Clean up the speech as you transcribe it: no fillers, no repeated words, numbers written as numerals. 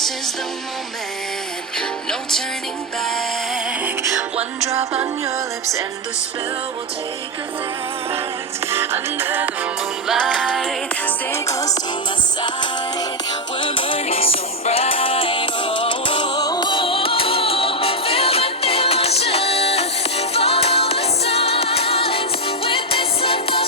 This is the moment, no turning back. One drop on your lips and the spell will take effect. Under the moonlight.